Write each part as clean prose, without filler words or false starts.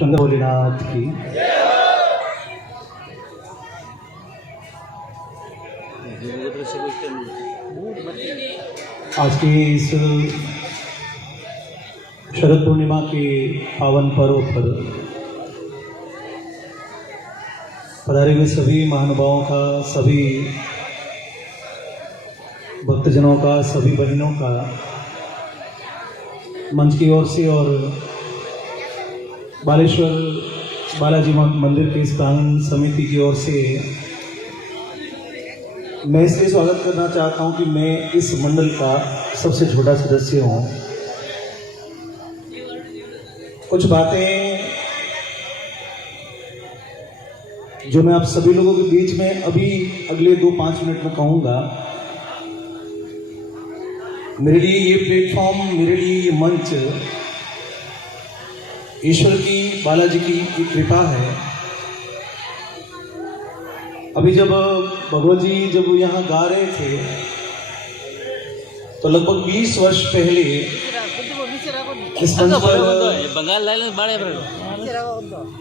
शंकर भोलेनाथ की। आज की इस शरद पूर्णिमा के पावन पर्व पर पधारे हुए सभी महानुभावों का, सभी भक्तजनों का, सभी बहनों का मंच की ओर से और बालेश्वर बालाजी मंदिर के इस प्रांगण समिति की ओर से मैं इसलिए स्वागत करना चाहता हूं कि मैं इस मंडल का सबसे छोटा सदस्य हूं। कुछ बातें जो मैं आप सभी लोगों के बीच में अभी अगले 2-5 मिनट में कहूंगा, मेरे लिए ये प्लेटफॉर्म, मेरे लिए ये मंच ईश्वर की, बालाजी की कृपा है। अभी जब भगवत जी जब यहाँ गा रहे थे तो लगभग 20 वर्ष पहले इस मंच पर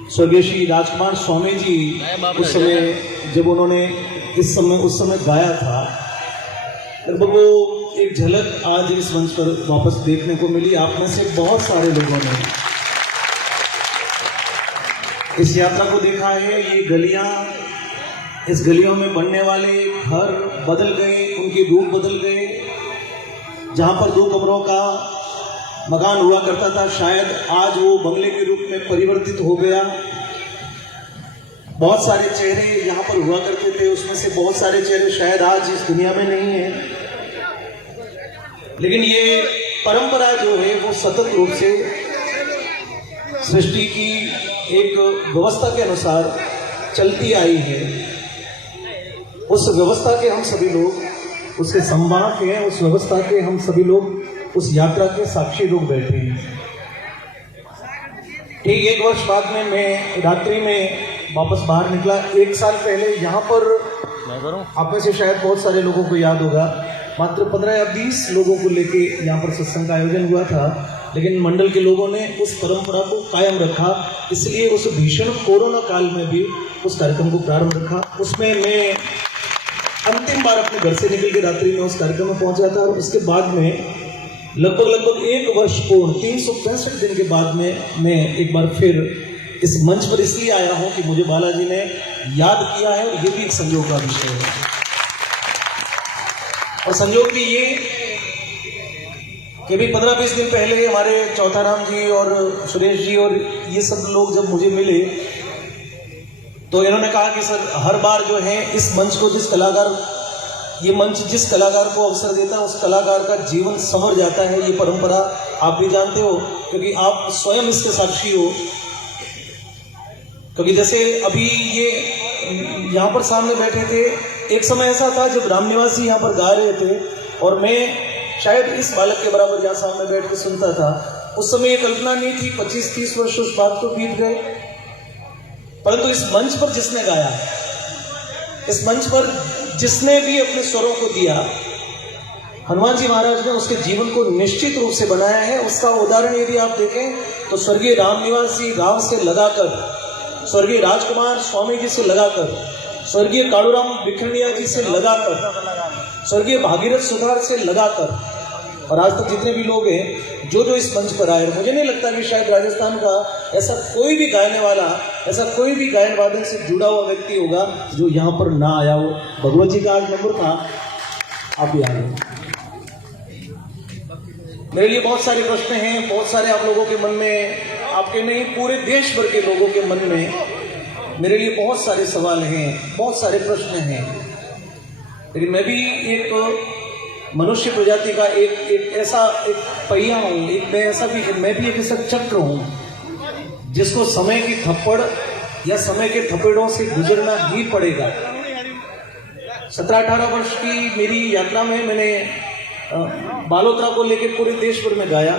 स्वर्गीय श्री राजकुमार स्वामी जी उस समय जब उन्होंने उस समय गाया था, लगभग वो एक झलक आज इस मंच पर वापस देखने को मिली। आप में से बहुत सारे लोगों ने इस यात्रा को देखा है। ये गलियां, इस गलियों में बनने वाले घर बदल गए, उनके रूप बदल गए। जहां पर 2 कमरों का मकान हुआ करता था, शायद आज वो बंगले के रूप में परिवर्तित हो गया। बहुत सारे चेहरे यहाँ पर हुआ करते थे, उसमें से बहुत सारे चेहरे शायद आज इस दुनिया में नहीं है। लेकिन ये परंपरा जो है वो सतत रूप से सृष्टि की एक व्यवस्था के अनुसार चलती आई है। उस व्यवस्था के हम सभी लोग उसके संवाहक हैं, उस व्यवस्था के हम सभी लोग उस यात्रा के साक्षी लोग बैठे हैं। ठीक 1 वर्ष बाद में मैं रात्रि में वापस बाहर निकला। 1 साल पहले यहाँ पर आप में से शायद बहुत सारे लोगों को याद होगा, मात्र 15 या 20 लोगों को लेके यहाँ पर सत्संग का आयोजन हुआ था। लेकिन मंडल के लोगों ने उस परंपरा को कायम रखा, इसलिए उस भीषण कोरोना काल में भी उस कार्यक्रम को प्रारंभ रखा। उसमें मैं अंतिम बार अपने घर से निकल के रात्रि में उस कार्यक्रम में पहुंचा था और उसके बाद में लगभग 1 वर्ष पूर्ण 365 दिन के बाद में मैं एक बार फिर इस मंच पर इसलिए आया हूं कि मुझे बालाजी ने याद किया है और ये भी एक संयोग का विषय है। और संयोग भी ये कि भी 15-20 दिन पहले हमारे चौथाराम जी और सुरेश जी और ये सब लोग जब मुझे मिले तो इन्होंने कहा कि सर, हर बार जो है इस मंच को ये मंच जिस कलाकार को अवसर देता है उस कलाकार का जीवन संवर जाता है। ये परंपरा आप भी जानते हो क्योंकि आप स्वयं इसके साक्षी हो। क्योंकि जैसे अभी ये यहाँ पर सामने बैठे थे, एक समय ऐसा था जब रामनिवासी यहाँ पर गा रहे थे और मैं शायद इस बालक के बराबर यहाँ सामने बैठ के सुनता था। उस समय ये कल्पना नहीं थी, 25-30 वर्ष उस बात को बीत गए। परंतु इस मंच पर जिसने गाया, इस मंच पर जिसने भी अपने स्वरों को दिया, हनुमान जी महाराज ने उसके जीवन को निश्चित रूप से बनाया है। उसका उदाहरण यदि आप देखें तो स्वर्गीय रामनिवासी राव से लगाकर, स्वर्गीय राजकुमार स्वामी जी से लगाकर, स्वर्गीय कालूराम बिखरनिया जी से लगाकर, स्वर्गीय भागीरथ सुधार से लगाकर और आज तक जितने भी लोग हैं जो इस मंच पर आए, मुझे नहीं लगता कि शायद राजस्थान का ऐसा कोई भी गायने वाला, ऐसा कोई भी गायन वादन से जुड़ा हुआ व्यक्ति होगा जो यहाँ पर ना आया हो। भगवत जी का 8 नंबर था, आप भी आ गए। मेरे लिए बहुत सारे प्रश्न हैं, बहुत सारे आप लोगों के मन में, आपके नहीं पूरे देश भर के लोगों के मन में मेरे लिए बहुत सारे सवाल हैं, बहुत सारे प्रश्न हैं। लेकिन मैं भी एक मनुष्य प्रजाति का एक ऐसा एक पहिया हूँ, मैं भी एक ऐसा चक्र हूँ जिसको समय की थप्पड़ या समय के थप्पड़ों से गुजरना ही पड़ेगा। 17-18 वर्ष की मेरी यात्रा में मैंने बालोतरा को लेकर पूरे देश भर में गाया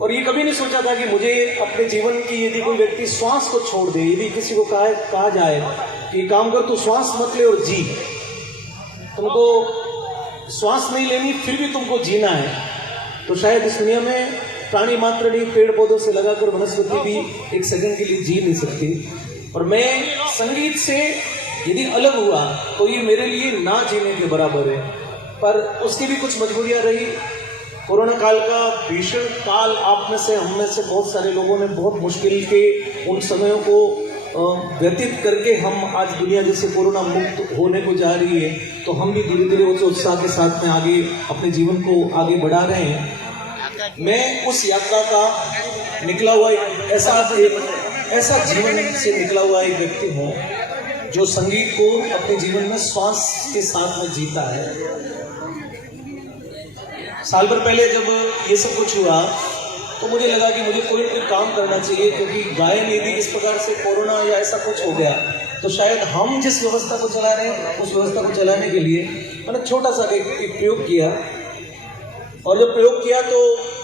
और ये कभी नहीं सोचा था कि मुझे अपने जीवन की यदि कोई व्यक्ति श्वास को छोड़ दे, यदि किसी को कहा जाए कि काम कर तू श्वास मत ले और जी, तुमको श्वास नहीं लेनी फिर भी तुमको जीना है, तो शायद इस दुनिया में प्राणी मात्र नहीं, पेड़ पौधों से लगाकर वनस्पति भी एक सेकंड के लिए जी नहीं सकती। और मैं संगीत से यदि अलग हुआ तो ये मेरे लिए ना जीने के बराबर है। पर उसकी भी कुछ मजबूरियां रही। कोरोना काल का भीषण काल आप में से, हम में से बहुत सारे लोगों ने बहुत मुश्किल के उन समयों को व्यतीत करके हम आज दुनिया जैसे कोरोना मुक्त होने को जा रही है, तो हम भी धीरे धीरे उस उत्साह के साथ में आगे अपने जीवन को आगे बढ़ा रहे हैं। मैं उस यात्रा का निकला हुआ ऐसा जीवन से निकला हुआ एक व्यक्ति हूँ जो संगीत को अपने जीवन में श्वास के साथ में जीता है। साल भर पहले जब ये सब कुछ हुआ तो मुझे लगा कि मुझे कोई काम करना चाहिए, क्योंकि गायन यदि इस प्रकार से कोरोना या ऐसा कुछ हो गया तो शायद हम जिस व्यवस्था को चला रहे हैं उस व्यवस्था को चलाने के लिए मैंने छोटा सा एक प्रयोग किया। और जब प्रयोग किया तो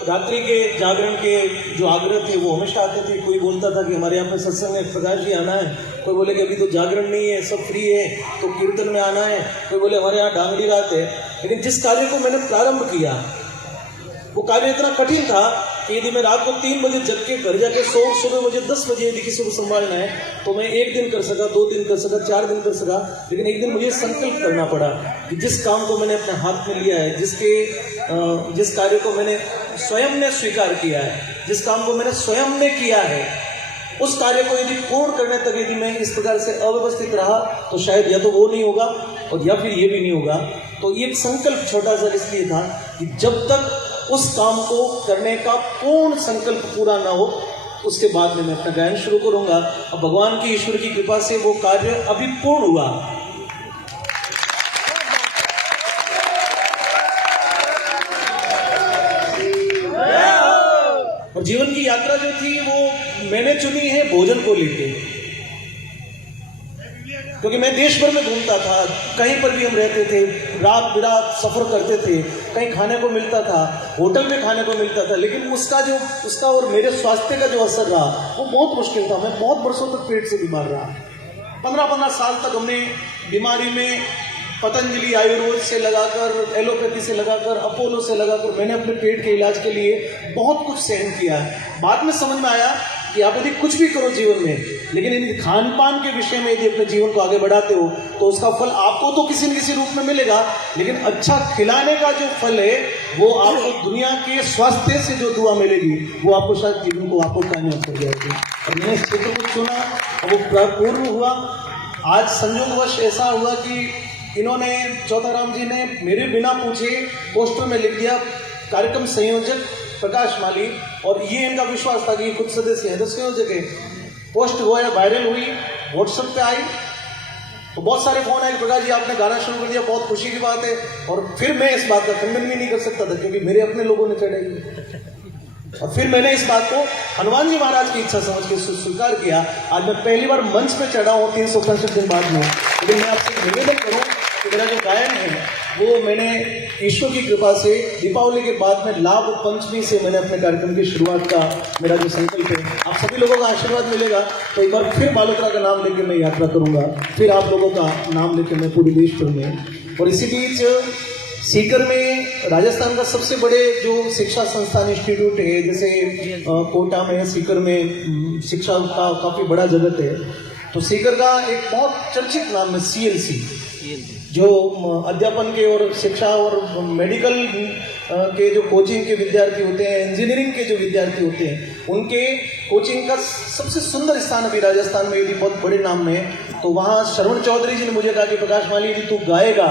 रात्रि के जागरण के जो आग्रह थे वो हमेशा आते थे। कोई बोलता था कि हमारे यहाँ पे सत्संग में प्रकाश जी आना है, कोई बोले कि अभी तो जागरण नहीं है, सब फ्री है तो कीर्तन में आना है, कोई बोले हमारे यहाँ डांगड़ी रात है। लेकिन जिस कार्य को मैंने प्रारंभ किया वो कार्य इतना कठिन था कि यदि मैं रात को 3 बजे जग के घर जाके सुबह मुझे 10 बजे यदि किसी को संभालना है तो मैं 1 दिन कर सका, 2 दिन कर सका, 4 दिन कर सका। लेकिन एक दिन मुझे संकल्प करना पड़ा कि जिस काम को मैंने अपने हाथ में लिया है, जिस कार्य को मैंने स्वयं ने स्वीकार किया है, जिस काम को मैंने स्वयं ने किया है, उस कार्य को यदि पूर्ण करने तक यदि मैं इस प्रकार से अव्यवस्थित रहा तो शायद या तो वो नहीं होगा और या फिर ये भी नहीं होगा। तो ये संकल्प छोटा सा इसलिए था कि जब तक उस काम को करने का पूर्ण संकल्प पूरा ना हो उसके बाद में मैं अपना गायन शुरू करूंगा। अब भगवान की, ईश्वर की कृपा से वो कार्य अभी पूर्ण हुआ। और जीवन की यात्रा जो थी वो मैंने चुनी है भोजन को लेके, क्योंकि मैं देश भर में घूमता था, कहीं पर भी हम रहते थे, रात बिरात सफर करते थे, कहीं खाने को मिलता था, होटल में खाने को मिलता था, लेकिन उसका और मेरे स्वास्थ्य का जो असर रहा वो बहुत मुश्किल था। मैं बहुत वर्षों तक पेट से बीमार रहा। 15-15 साल तक हमने बीमारी में पतंजलि आयुर्वेद से लगाकर, एलोपैथी से लगाकर, अपोलो से लगाकर मैंने अपने पेट के इलाज के लिए बहुत कुछ सहन किया है। बाद में समझ में आया कि आप यदि कुछ भी करो जीवन में, लेकिन इन खान पान के विषय में यदि अपने जीवन को आगे बढ़ाते हो तो उसका फल आपको तो किसी न किसी रूप में मिलेगा, लेकिन अच्छा खिलाने का जो फल है वो आपको दुनिया के स्वास्थ्य से जो दुआ मिलेगी वो आपको शायद जीवन को आपको कामयाब कर जाएगी। और मैंने इस क्षेत्र को चुना और वो पूर्ण हुआ। आज संयोगवश ऐसा हुआ कि इन्होंने, चौथाराम जी ने मेरे बिना पूछे पोस्टर में लिख दिया कार्यक्रम संयोजक प्रकाश माली, और ये इनका विश्वास था कि ये खुद सदस्य हैं तो संयोजक है। पोस्ट हुआ, वायरल हुई, व्हाट्सएप पे आई तो बहुत सारे फोन आए, प्रकाश जी आपने गाना शुरू कर दिया, बहुत खुशी की बात है। और फिर मैं इस बात का खंडन भी नहीं कर सकता था क्योंकि मेरे अपने लोगों ने चढ़ाई। और फिर मैंने इस बात को हनुमान जी महाराज की इच्छा समझ के स्वीकार किया। आज मैं पहली बार मंच पे चढ़ा हूँ 365 दिन बाद में। लेकिन मैं आपसे निवेदन करूँ कि मेरा जो गायन है वो मैंने ईश्वर की कृपा से दीपावली के बाद में लाभ पंचमी से मैंने अपने कार्यक्रम की शुरुआत का मेरा जो संकल्प है, आप सभी लोगों का आशीर्वाद मिलेगा तो एक बार फिर बालोतरा का नाम लेकर मैं यात्रा करूंगा, फिर आप लोगों का नाम लेकर मैं पूरे देश भर में। और इसी बीच सीकर में राजस्थान का सबसे बड़े जो शिक्षा संस्थान इंस्टीट्यूट है, जैसे कोटा में, सीकर में शिक्षा का काफी बड़ा जगत है, तो सीकर का एक बहुत चर्चित नाम है CLC, जो अध्यापन के और शिक्षा और मेडिकल के जो कोचिंग के विद्यार्थी होते हैं, इंजीनियरिंग के जो विद्यार्थी होते हैं, उनके कोचिंग का सबसे सुंदर स्थान अभी राजस्थान में यदि बहुत बड़े नाम में है। तो वहाँ श्रवण चौधरी जी ने मुझे कहा कि प्रकाश माली यदि तू गाएगा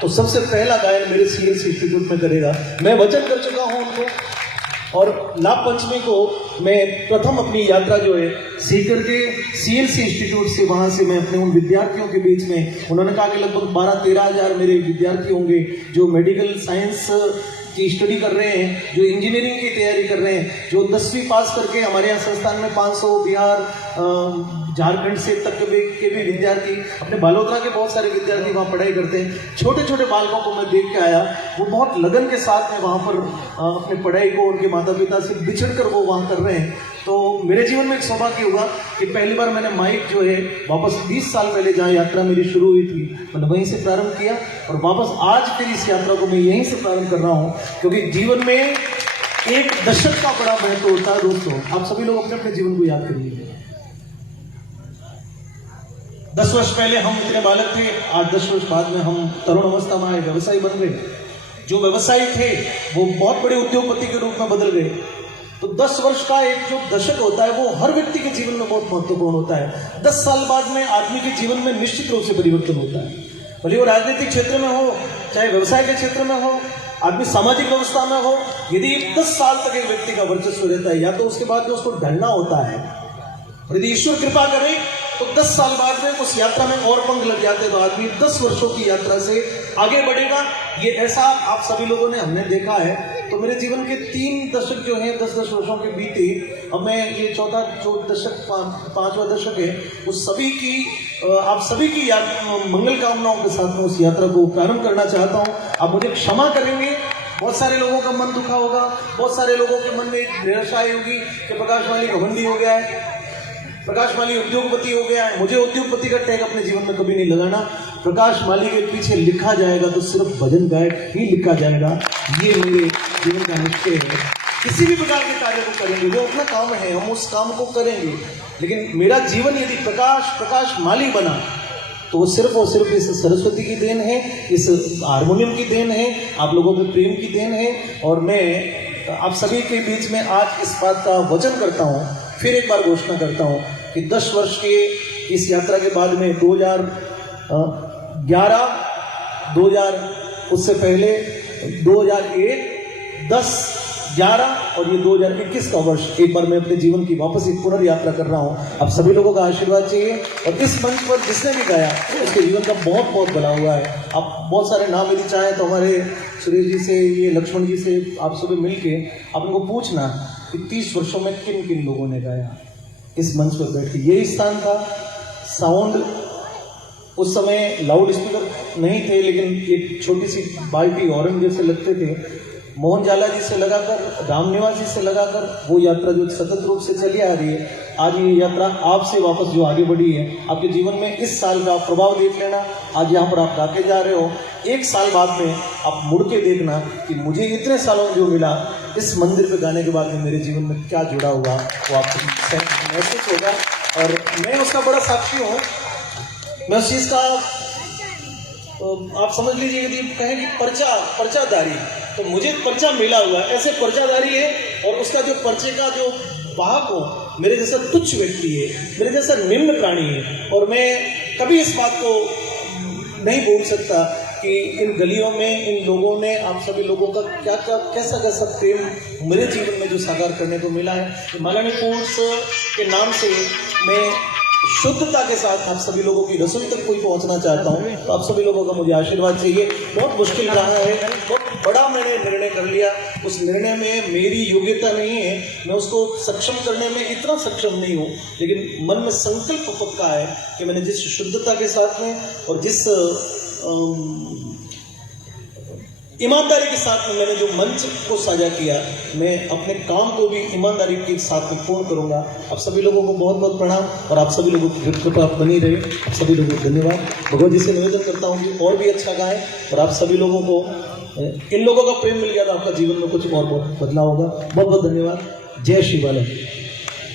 तो सबसे पहला गायन मेरे CLC इंस्टीट्यूट में करेगा। मैं वचन कर चुका हूँ उनको, और लाभ पंचमी को मैं प्रथम अपनी यात्रा जो है सीकर के CLC इंस्टीट्यूट से, वहां से मैं अपने उन विद्यार्थियों के बीच में, उन्होंने कहा कि लगभग 12-13 हजार मेरे विद्यार्थी होंगे जो मेडिकल साइंस की स्टडी कर रहे हैं, जो इंजीनियरिंग की तैयारी कर रहे हैं, जो 10वीं पास करके हमारे यहाँ संस्थान में 500 बिहार झारखंड से तक के भी विद्यार्थी, अपने बालोतरा के बहुत सारे विद्यार्थी वहाँ पढ़ाई करते हैं। छोटे छोटे बालकों को मैं देख के आया, वो बहुत लगन के साथ में वहाँ पर अपनी पढ़ाई को उनके माता पिता से बिछड़ कर वो वहाँ कर रहे हैं। तो मेरे जीवन में एक सौभाग्य हुआ कि पहली बार मैंने माइक जो है वापस 20 साल पहले जहाँ यात्रा मेरी शुरू हुई थी मैंने वहीं से प्रारंभ किया, और वापस आज फिर इस यात्रा को मैं यहीं से प्रारंभ कर रहा हूँ, क्योंकि जीवन में एक दशक का बड़ा महत्व होता है दोस्तों। आप सभी लोग अपने अपने जीवन को याद करिए। 10 वर्ष पहले हम इतने बालक थे, 8-10 वर्ष बाद में हम तरुण अवस्था में आए, व्यवसायी बन गए। जो व्यवसायी थे वो बहुत बड़े उद्योगपति के रूप में बदल गए। तो 10 वर्ष का एक जो दशक होता है वो हर व्यक्ति के जीवन में बहुत महत्वपूर्ण होता है। 10 साल बाद में आदमी के जीवन में निश्चित रूप से परिवर्तन होता है, भले वो राजनीतिक क्षेत्र में हो, चाहे व्यवसाय के क्षेत्र में हो, आदमी सामाजिक व्यवस्था में हो। यदि 10 साल तक एक व्यक्ति का वर्चस्व रहता है, या तो उसके बाद में उसको ढलना होता है, और यदि ईश्वर कृपा करे तो 10 साल बाद में उस यात्रा में और पंख लग जाते हैं, तो आदमी 10 वर्षों की यात्रा से आगे बढ़ेगा। ये ऐसा आप सभी लोगों ने हमने देखा है। तो मेरे जीवन के 3 दशक जो हैं, 10-10 वर्षों के बीते, अब मैं ये चौथा जो दशक, 5वां दशक है, उस सभी की आप सभी की मंगल कामनाओं के साथ में उस यात्रा को प्रारंभ करना चाहता हूँ। आप मुझे क्षमा करेंगे, बहुत सारे लोगों का मन दुखा होगा, बहुत सारे लोगों के मन में एक निराशाई होगी कि प्रकाश माली घमंडी हो गया है, प्रकाश माली उद्योगपति हो गया है। मुझे उद्योगपति का टैग अपने जीवन में कभी नहीं लगाना। प्रकाश माली के पीछे लिखा जाएगा तो सिर्फ भजन गायक ही लिखा जाएगा, ये मेरे जीवन का निश्चय है। किसी भी प्रकार के कार्य को करेंगे, वो अपना काम है, हम उस काम को करेंगे, लेकिन मेरा जीवन यदि प्रकाश माली बना तो वो सिर्फ और सिर्फ इस सरस्वती की देन है, इस हारमोनियम की देन है, आप लोगों के प्रेम की देन है। और मैं आप सभी के बीच में आज इस बात का वचन करता हूँ, फिर एक बार घोषणा करता हूँ कि 10 वर्ष के इस यात्रा के बाद में 2011, 2000, उससे पहले 2001, 10, 11 और ये 2021 का वर्ष, एक बार मैं अपने जीवन की वापस एक पुनर्यात्रा कर रहा हूँ। आप सभी लोगों का आशीर्वाद चाहिए, और इस मंच पर जिसने भी गाया उसके जीवन का बहुत बहुत भला हुआ है। आप बहुत सारे नाम यदि चाहें तो हमारे सुरेश जी से, ये लक्ष्मण जी से आप सभी मिलके आप इनको पूछना कि 30 वर्षों में किन किन लोगों ने गाया इस मंच पर बैठ के। यही स्थान था, साउंड उस समय लाउड स्पीकर नहीं थे, लेकिन एक छोटी सी बाल्टी हॉर्न जैसे लगते थे। मोहन जाला जी से लगाकर, रामनिवास जी से लगाकर वो यात्रा जो सतत रूप से चली आ रही है, आज ये यात्रा आपसे वापस जो आगे बढ़ी है, आपके जीवन में इस साल का प्रभाव देख लेना। आज यहाँ पर आप गा के जा रहे हो, 1 साल बाद में आप मुड़ के देखना कि मुझे इतने सालों में जो मिला, इस मंदिर पे गाने के बाद में मेरे जीवन में क्या जुड़ा हुआ, वो आपको महसूस होगा। और मैं उसका बड़ा साक्षी हूँ। मैं उस चीज़ का आप समझ लीजिए, यदि कहें कि पर्चादारी, तो मुझे पर्चा मिला हुआ ऐसे पर्चादारी है, और उसका जो पर्चे का जो वाहक हो, मेरे जैसा तुच्छ व्यक्ति है, मेरे जैसा निम्न प्राणी है। और मैं कभी इस बात को नहीं भूल सकता कि इन गलियों में इन लोगों ने, आप सभी लोगों का कैसा प्रेम मेरे जीवन में जो साकार करने को मिला है। मालानी फूड्स के नाम से मैं शुद्धता के साथ आप सभी लोगों की रसोई तक कोई पहुंचना चाहता हूं, तो आप सभी लोगों का मुझे आशीर्वाद चाहिए। बहुत मुश्किल रहा है, बहुत बड़ा मैंने निर्णय कर लिया। उस निर्णय में मेरी योग्यता नहीं है, मैं उसको सक्षम करने में इतना सक्षम नहीं हूं, लेकिन मन में संकल्प पक्का है कि मैंने जिस शुद्धता के साथ में और जिस ईमानदारी के साथ में मैंने जो मंच को साझा किया, मैं अपने काम को भी ईमानदारी के साथ में पूर्ण करूंगा। आप सभी लोगों को बहुत बहुत प्रणाम, और आप सभी लोगों की कृपा बनी रहे। आप सभी लोगों को धन्यवाद। भगवत जी से निवेदन करता हूँ कि और भी अच्छा गाएं, और आप सभी लोगों को, इन लोगों का प्रेम मिल गया तो आपका जीवन में कुछ और बहुत बदलाव होगा। बहुत बहुत धन्यवाद। जय श्री बालाजी।